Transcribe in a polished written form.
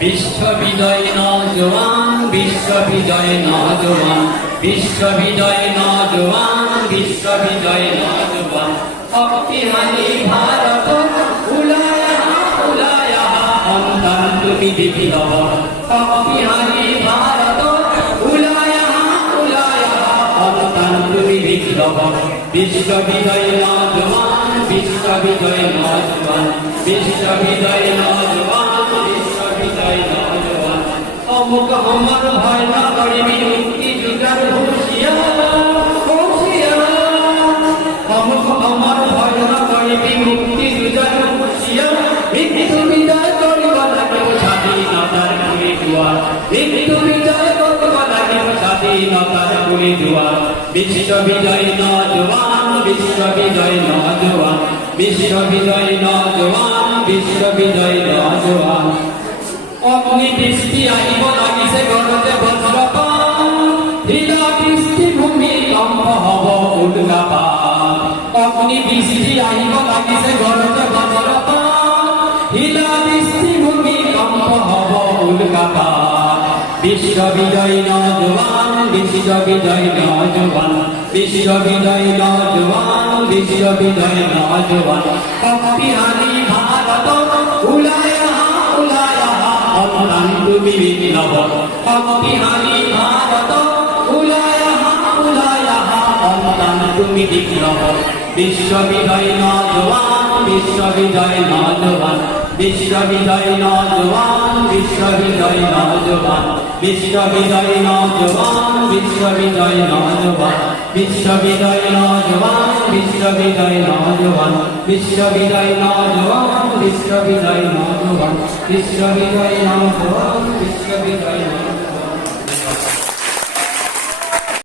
বিশ্ববিজয় নওজোয়ান, বিশ্ববিজয় নওজোয়ান, বিশ্ববিজয় নওজোয়ান, বিশ্ববিজয় নওজোয়ান। শক্তিশালী ভারত উলায়া উলায়া সন্তান তুমি দেখি লব। শক্তিশালী ভারত উলায়া উলায়া সন্তান তুমি দেখি লব। বিশ্ববিজয় নওজোয়ান, বিশ্ববিজয় নওজোয়ান, বিশ্ববিজয় নওজোয়ান, বিশ্ববিজয় নওজোয়ান। অমুক আমার ভয় না করিবি মুক্তি যুগার হুঁশিয়ার হুঁশিয়ার। অমুক আমার ভয় না করিবি মুক্তি যুগার হুঁশিয়ার। মৃত্যু বিজয় করিব লাগিব স্বাধীনতার কুলি দুয়ার। মৃত্যু বিজয় করিব লাগিব স্বাধীনতার কুলি দুয়ার। বিশ্ববিজয় নওজোয়ান, বিশ্ববিজয় নওজোয়ান, বিশ্ববিজয় নওজোয়ান, বিশ্ববিজয় নওজোয়ান। অগ্নি বৃষ্টি আহিব লাগিছে ঘৰতে বজ্ৰপাত। শিলা বৃষ্টি ভূমিকম্প হব উল্কাপাত। অগ্নি বৃষ্টি আহিব লাগিছে ঘৰতে বজ্ৰপাত। শিলা বৃষ্টি ভূমিকম্প হব উল্কাপাত। বিশ্ববিজয় নওজোয়ান, বিশ্ববিজয় নওজোয়ান, বিশ্ববিজয় নওজোয়ান, বিশ্ববিজয় নওজোয়ান। শক্তিশালী ভারত উলায়া উলায়া সন্তান তুমি দেখি লব। শক্তিশালী ভারত উলায়া উলায়া সন্তান তুমি দেখি লব। বিশ্ববিজয় নওজোয়ান, বিশ্ববিজয় নওজোয়ান, বিশ্ববিজয় নওজোয়ান, বিশ্ববিজয় নওজোয়ান, বিশ্ববিজয় নওজোয়ান, বিশ্ববিজয় নওজোয়ান, বিশ্ববিজয় নওজোয়ান, বিশ্ববিজয় নওজোয়ান, বিশ্ববিজয় নওজোয়ান, বিশ্ববিজয় নওজোয়ান, বিশ্ববিজয় নওজোয়ান, বিশ্ববিজয়